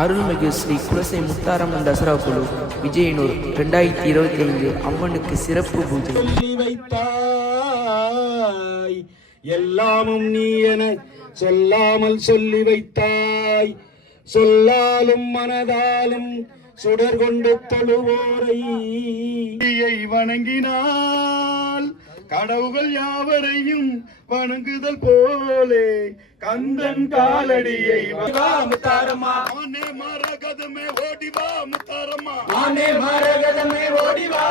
அருள்மிகு ஸ்ரீ குலசை முத்தாரம்மன் தசரா குழு விஜயனூர் 2025 அம்மனுக்கு சிறப்பு பூஜை. வைத்தாய் எல்லாமும் நீ என சொல்லாமல் சொல்லி வைத்தாய். சொல்லாலும் மனதாலும் சுடர் கொண்டு தொழுவோரை வணங்கினால் கடவுள் யாவரையும் வணங்குதல் போலே கந்தன் காலடியை முத்தாரம்மா. ஆனே மரகதமே ஓடிவா முத்தாரம்மா. ஆனே மரகதமே ஓடிவா.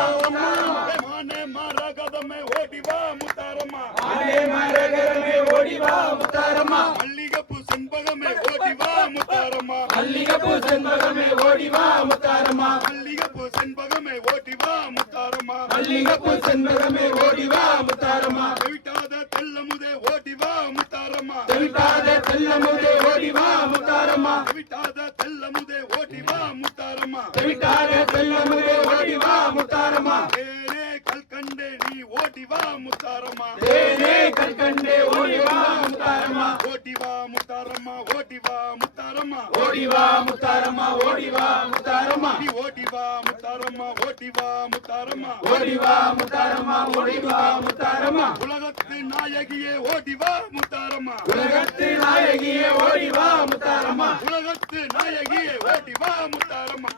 ஆனே மரகதமே ஓடிவா முத்தாரம்மா. ஆனே மரகதமே ஓடிவா முத்தாரம்மா. மல்லிகைப்பூ செண்பகமே ஓடிவா முத்தாரம்மா. மல்லிகைப்பூ செண்பகமே ஓடிவா முத்தாரம்மா. மல்லிகைப்பூ செண்பகமே ஓடிவா முத்தாரம்மா. மல்லிகைப்பூ செண்பகமே ஓடிவா முத்தாரம்மா. தெவிட்டாத தெல்லமுதே ஓடிவா முத்தாரம்மா. தெவிட்டாத தெல்லமுதே ஓடிவா முத்தாரம்மா. தெவிட்டாத தெல்லமுதே ஓடிவா முத்தாரம்மா. தெவிட்டாத தெல்லமுதே ஓடிவா முத்தாரம்மா. தேனே கல்கண்டே நீ ஓடிவா முத்தாரம்மா. தேனே கல்கண்டே ஓடிவா முத்தாரம்மா. ஓடிவா முத்தாரம்மா. ஓடிவா முத்தாரம்மா. ஓடிவா முத்தாரம்மா. ஓடிவா முத்தாரம்மா. நீ ஓடிவா முத்தாரம்மா. ஓடிவா முத்தாரம்மா. ஓடிவா முத்தாரம்மா. ஓடிவா முத்தாரம்மா. உலகத்து நாயகியே ஓடிவா முத்தாரம்மா. உலகத்து நாயகியே ஓடிவா முத்தாரம்மா. உலகத்து நாயகியே ஓடிவா முத்தாரம்மா.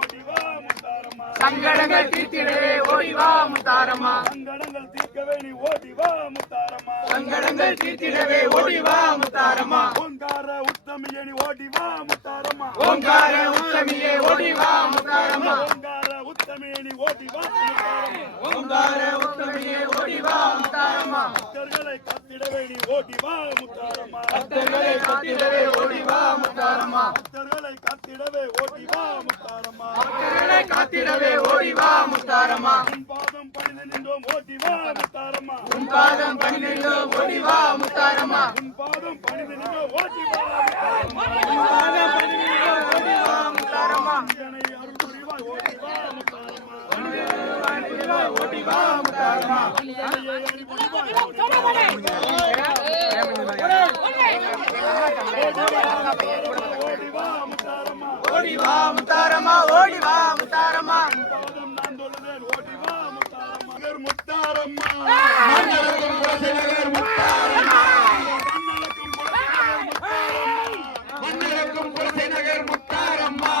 ஓடிவா முத்தாரம்மா. சங்கடங்கள் தீர்த்திடவே ஓடிவா முத்தாரம்மா. சங்கடங்கள் தீர்க்கவே நீ ஓடிவா முத்தாரம்மா. சங்கடங்கள் தீர்த்திடவே ஓடிவா முத்தாரம்மா. ஓங்கார உத்தமியே நீ ஓடிவா முத்தாரம்மா. ஓங்கார உத்தமியே ஓடிவா முத்தாரம்மா. ஓங்கார உத்தமியே நீ ஓடிவா முத்தாரம்மா. ஓங்கார உத்தமியே ஓடிவா முத்தாரம்மா. பக்தர்களை காத்திடவே நீ ஓடிவா முத்தாரம்மா. பக்தர்களை காத்திடவே ஓடிவா முத்தாரம்மா. பக்தர்களை காத்திடவே ஓடிவா முத்தாரம்மா. பக்தர்களை காத்திடவே ஓடிவா முத்தாரம்மா. உன் பாதம் பணிந்து நின்றோம் ஓடிவா முத்தாரம்மா. உன் பாதம் பணிந்து நின்றோம் ஓடிவா முத்தாரம்மா. உன் பாதம் பணிந்து நின்றோம் ஓடிவா முத்தாரம்மா. உன் பாதம் பணிந்து நின்றோம் ஓடிவா முத்தாரம்மா. என்னை அருள் புரிவாய் ஓடிவா முத்தாரம்மா. ஓடிவா முத்தாரம்மா. ஓடிவா முத்தாரம்மா. ஓடிவா முத்தாரம்மா. நான் சொல்லுதேன் ஓடிவா முத்தாரம்மா. முத்தாரம்மா. மன்னலக்கும் குலசேகர் முத்தாரம்மா. மன்னலக்கும் குலசேகர் முத்தாரம்மா.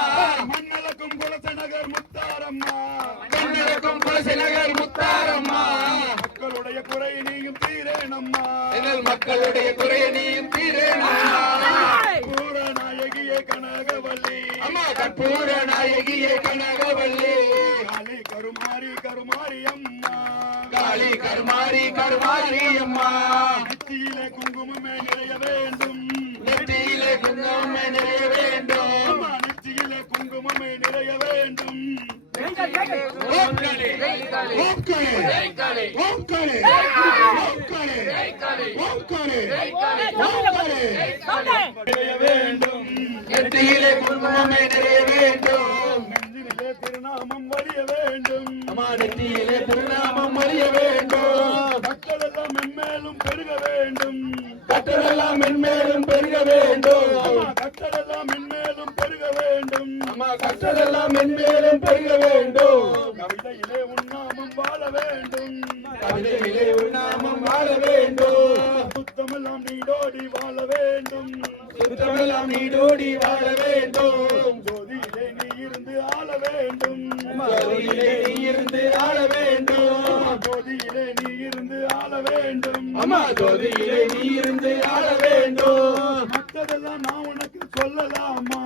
மன்னலக்கும் குலசேகர் முத்தாரம்மா. மன்னலக்கும் குலசேகர் முத்தாரம்மா. மக்களுடைய குறை நீயும் தீரேனம்மா. மக்களுடைய குறை நீயும் தீரேனம்மா. நாயகியே கனகவல்லி. அம்மா கற்பூர நாயகியே கனகவல்லி. காளி கருமாரி கருமாரி அம்மா. காளி கருமாரி கருமாரி அம்மா. நெத்தியிலே குங்குமமே நிறைய வேண்டும். நெத்தியிலே குங்குமமே நிறைய வேண்டும். அம்மா நெத்தியிலே குங்குமமே நிறைய வேண்டும். வேண்டும். நெற்றியிலே குங்குமமே நிறைய வேண்டும். நெஞ்சிலே திருநாமம் வழிய வேண்டும். அம்மா நெற்றியிலே திருநாமம் வழிய வேண்டும். கட்டளெல்லாம் மென்மேலும் பெருக வேண்டும். கட்டளெல்லாம் மென்மேலும் பெருக வேண்டும். கட்டளெல்லாம் மென்மேலும் பெருக வேண்டும். அம்மா கட்டளெல்லாம் மென்மேலும் பெருக வேண்டும். கவிதையிலே உன்னாமம் வாழ வேண்டும். கவிதையிலே உன்னாமம் வாழ வேண்டும். சுத்தமெல்லாம் நீடோடி வாழ வேண்டும். சுத்தமெல்லாம் நீடோடி வாழ வேண்டும். ஜோதியிலே நீ இருந்து ஆள வேண்டும். ஜோதியிலே நீ இருந்து ஆள வேண்டும். ஜோதியிலே நீ இருந்து ஆள வேண்டும். அம்மா ஜோதியிலே நீ இருந்து ஆள வேண்டும். மற்றதெல்லாம் நான் உனக்கு சொல்லலாமா.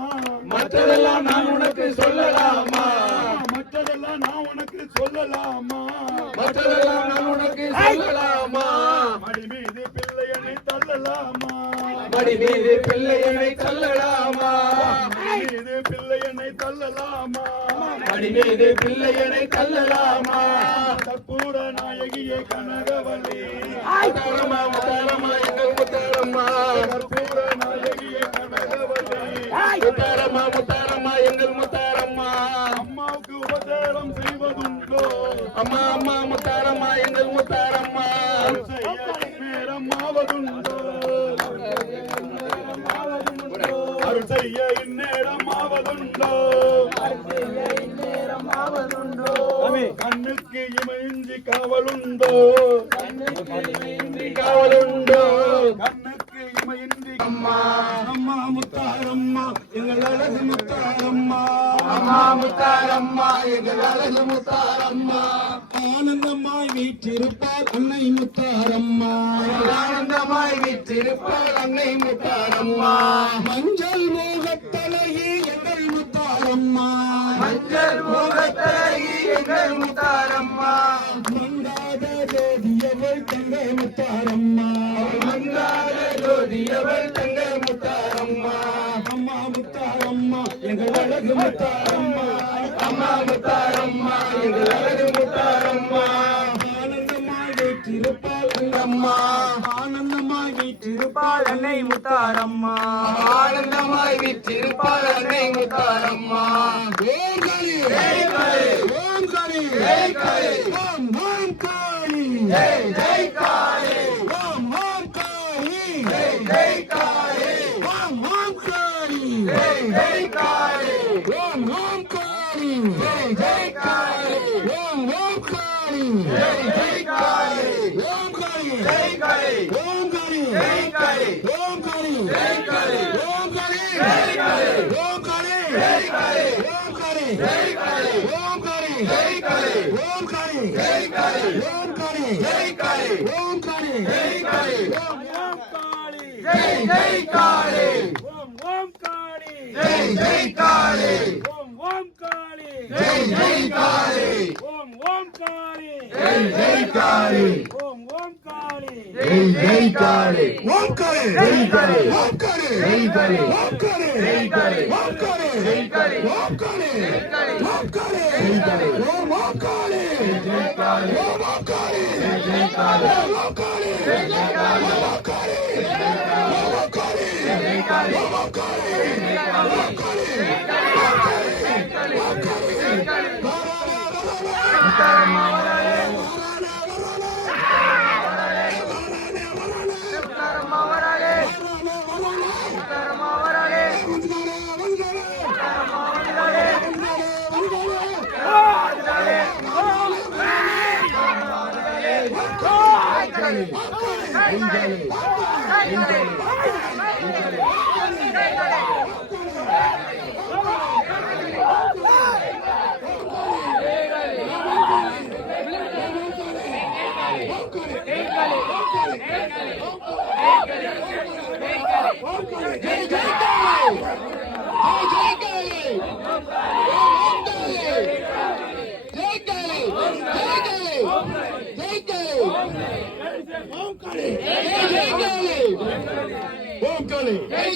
மற்றதெல்லாம் நான் உனக்கு சொல்லலாமா. மற்றதெல்லாம் நான் உனக்கு சொல்லலாமா. மற்றதெல்லாம் நான் உனக்கு சொல்லலாமா. மடி மீது பிள்ளையனை தள்ளலாமா. மடி மீது பிள்ளையனை தள்ளலாமா. மடி மீது பிள்ளையனை தள்ளலாமா. மடி மீது பிள்ளையனை தள்ளலாமா. கற்பூர நாயகியே கனகவல்லி. முத்தாரம்மா முத்தாரம்மா எங்கள் முத்தாரம்மா. கற்பூர நாயகியே கனகவல்லி. முத்தாரம்மா முத்தாரம்மா எங்கள் முத்தாரம்மா. அம்மாவுக்கு உபதேரம் செய்வதுண்டோ. அம்மா அம்மா முத்தாரம்மா எங்கள் முத்தாரம்மா. நேரம் ஆவதுண்டோ. அருள் செய்ய இந்நேரம் கண்ணுக்கு இமையின்றி காவலுண்டோ கண்ணுக்கு இமையின்றி அம்மா அம்மா முத்தாரம்மா எங்கள் அழகு முத்தாரம்மா அம்மா முத்தாரம்மா எங்கள் அழகு முத்தாரம்மா ஆனந்தமாய் வீற்றிருப்பாள் அன்னை முத்தாரம்மா ஆனந்தமாய் வீற்றிருப்பாள் அன்னை முத்தாரம்மா மஞ்சள் மோகத்தலையே எங்கள் முத்தாரம்மா மஞ்சள் மோகத்தலையே எங்கள் முத்தாரம்மா மங்காத ஜோதியவள் தங்கை முத்தாரம்மா மங்காத ஜோதியவள் தங்கை முத்தாரம்மா அம்மா முத்தாரம்மா எங்கள் அழகு முத்தாரம்மா அம்மா முத்தாரம்மா எங்கள் அழகு முத்தாரம்மா ஆனந்தமாய் வீற்றிருப்பாள் அம்மா ஆனந்தமாய் வீற்றிருப்பாள் அன்னை முத்தாரம்மா ஆனந்தமாய் வீற்றிருப்பாள் அன்னை முத்தாரம்மா ஓம் காளி ஓம் காளி ஓம் ஓம் காளி ஜெய் ஜெய் காளி ஓம் ஓம் காளி ஜெய் ஜெய் காளி ஓம் ஓம் காளி ஜெய் ஜெய் காளி ஓம் ஓம் காளி ஜெய் ஜெய் காளி ஓம் ஓம் காளி ஜெய் ஜெய் காளி ஓம் காளி ஜெய் காளி ஓம் காளி ஜெய் காளி ஓம் காளி ஜெய் காளி ஓம் காளி ஜெய் காளி ஓம் காளி ஜெய் காளி ஓம் காளி ஜெய் காளி ஓம் காளி ஜெய் காளி ஓம் காளி ஜெய் காளி ஓம் காளி ஜெய் காளி ஓம் காளி ஜெய் காளி ஓம் ஓம் காளி ஜெய் ஜெய் காளி ஓம் ஓம் காளி ஜெய் ஜெய் காளி ஓம் ஓம் காளி ஜெய் ஜெய் காளி ஓம் ஓம் காளி ஜெய் ஜெய் காளி ஓம் ஓம் காளி ஜெய் ஜெய் காளி ஓம் காளி ஜெய் காளி ஓம் காளி ஜெய் காளி ஓம் காளி ஜெய் காளி ஓம் காளி ஜெய் காளி ஓம் காளி ஜெய் காளி ஓம் காளி ஜெய் காளி ஓம் ஓம் காளி ஜெய் காளி ஓம் ஓம் காளி ஜெய் காளி ஓம் காளி ஜெய் காளி ஓம் காளி ஜெய் காளி ஓம் காளி ஜெய் காளி ஓம் காளி ஜெய் காளி ஓம் காளி ஜெய் காளி ஓம் காளி ஜெய் காளி முத்தாரம்மா வரலே முத்தாரம்மா வரலே முத்தாரம்மா வரலே முத்தாரம்மா வரலே ஓம் காளி ஜெய் ஜெய் காளி ஓம் காளி ஜெய் காளி ஓம் காளி ஜெய்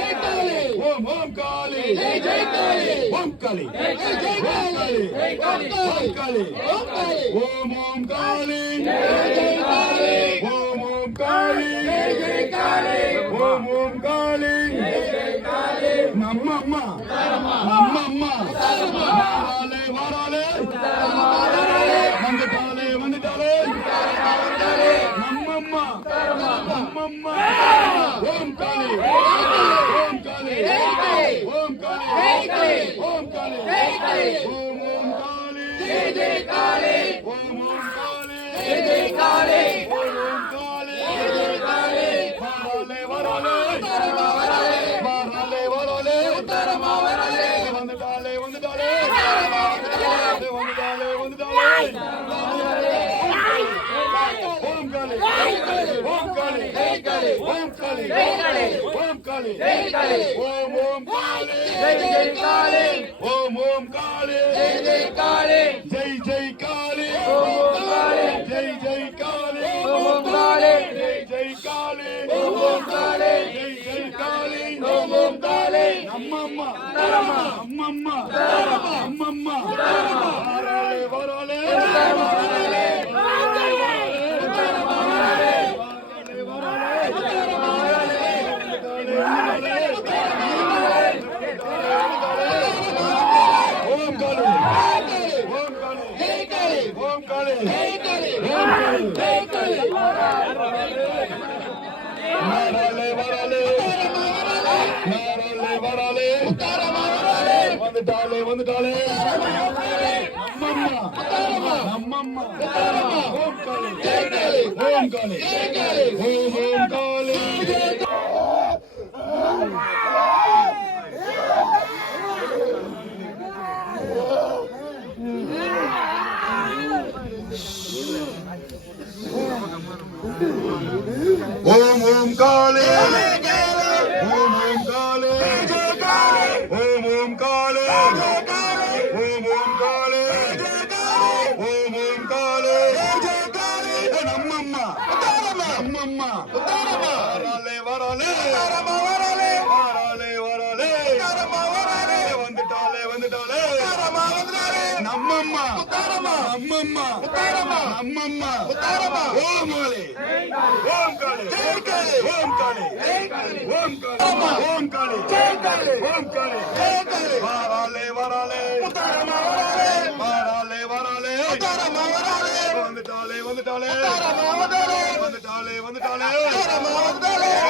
ஜெய் காளி ஓம் ஓம் காளி ஜெய் ஜெய் காளி ஓம் காளி ஜெய் ஜெய் காளி ஜெய் காளி ஓம் காளி ஓம் காளி ஓம் ஓம் காளி ஜெய் ஜெய் காளி ஓம் ஓம் காளி ஜெய் ஜெய் காளி ஓம் ஓம் காளி ஜெய் ஜெய் காளி நம்மம்மா நம்மம்மா வரலே வரலே வந்துட்டாலே வந்துட்டாலே நம்மம்மா நம்மம்மா ஓம் காளி ஓம் காளி ஓம் காளி ஓம் காளி ஓம் ஓம் காளி ஜெய் ஜெய் காளி ஓம் ஓம் காளி ஜெய் ஜெய் காளி ஓம் ஓம் காளி ஜெய் ஜெய் காளி வரலே வரலே வரலே வரலே உத்தரமா வரலே வந்துட்டாலே வந்துட்டாலே வந்துட்டாலே வந்துட்டாலே ஓம் காளி ஓம் காளி ஓம் காளி ஓம் காளி ஓம் ஓம் காளி ஜெய் ஜெய் காளி ஓம் ஓம் காளி ஜெய் ஜெய் காளி ஜெய் ஜெய் காளி ஓம் ஓம் காளி ஜெய் ஜெய் காளி ஓம் ஓம் காளி ஜெய் ஜெய் காளி ஓம் ஓம் காளி ஜெய் ஜெய் காளி ஓம் ஓம் காளி அம்மம்மா தரமா அம்மம்மா தரமா அம்மம்மா தரமா வரலே வரலே வரலே ஓம் காளி ஓம் காளி ஜெய் காளி ஓம் காளி ஜெய் காளி ஓம் காளி ஜெய் காளி வரலே வரலே வரலே வரலே வந்துட்டாலே நம்மம்மா ஓம் காளி ஓம் காளி ஓம் காளி ஓம் ஓம் காளி ஓம் ஓம் காளி ஓம் ஓம் காளி ஓம் ஓம் காளி ஓம் ஓம் காளி நம்மம்மா நம்மம்மா வரலே வரலே வரலே வரலே வந்துட்டாலே வந்துட்டாலே நம்மம்மா நம்மம்மா நம்மம்மா ஓம் காளி ஓம் காளி ஓம் காளி ஓம் காளி ஓம் காளி ஓம் காளி வரலே வரலே வரலே வரலே வந்துட்டாலே வந்துட்டாலே வந்துட்டாலே வந்துட்டாலே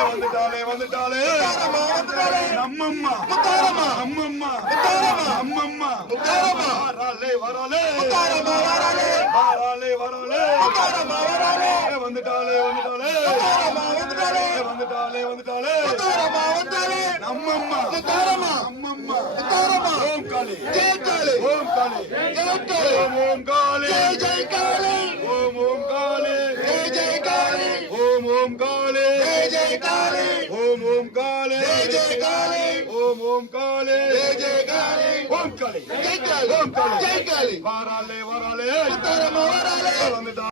வந்துட்டாலே வந்துட்டாலே நம்மம்மா நம்மம்மா நம்மம்மா வரலே வரலே வரலே வரலே வந்துட்டாலே வந்துட்டாலே வந்துட்டாலே வந்துட்டாலே நம்மம்மா நம்மம்மா ஓம் காளி ஓம் காளி ஓம் காளி ஜெய் காளி ஓம் ஓம் காளி ஜெய் காளி ஓம் ஓம் காளி ஜெய் காளி ஓம் ஓம் காளி ஜெய் காளி ஓம் ஓம் காளி ஜெய் காளி ஓம் காளி ஜெய் காளி ஓம் காளி ஜெய் காளி வரலே வரலே வந்துட்டா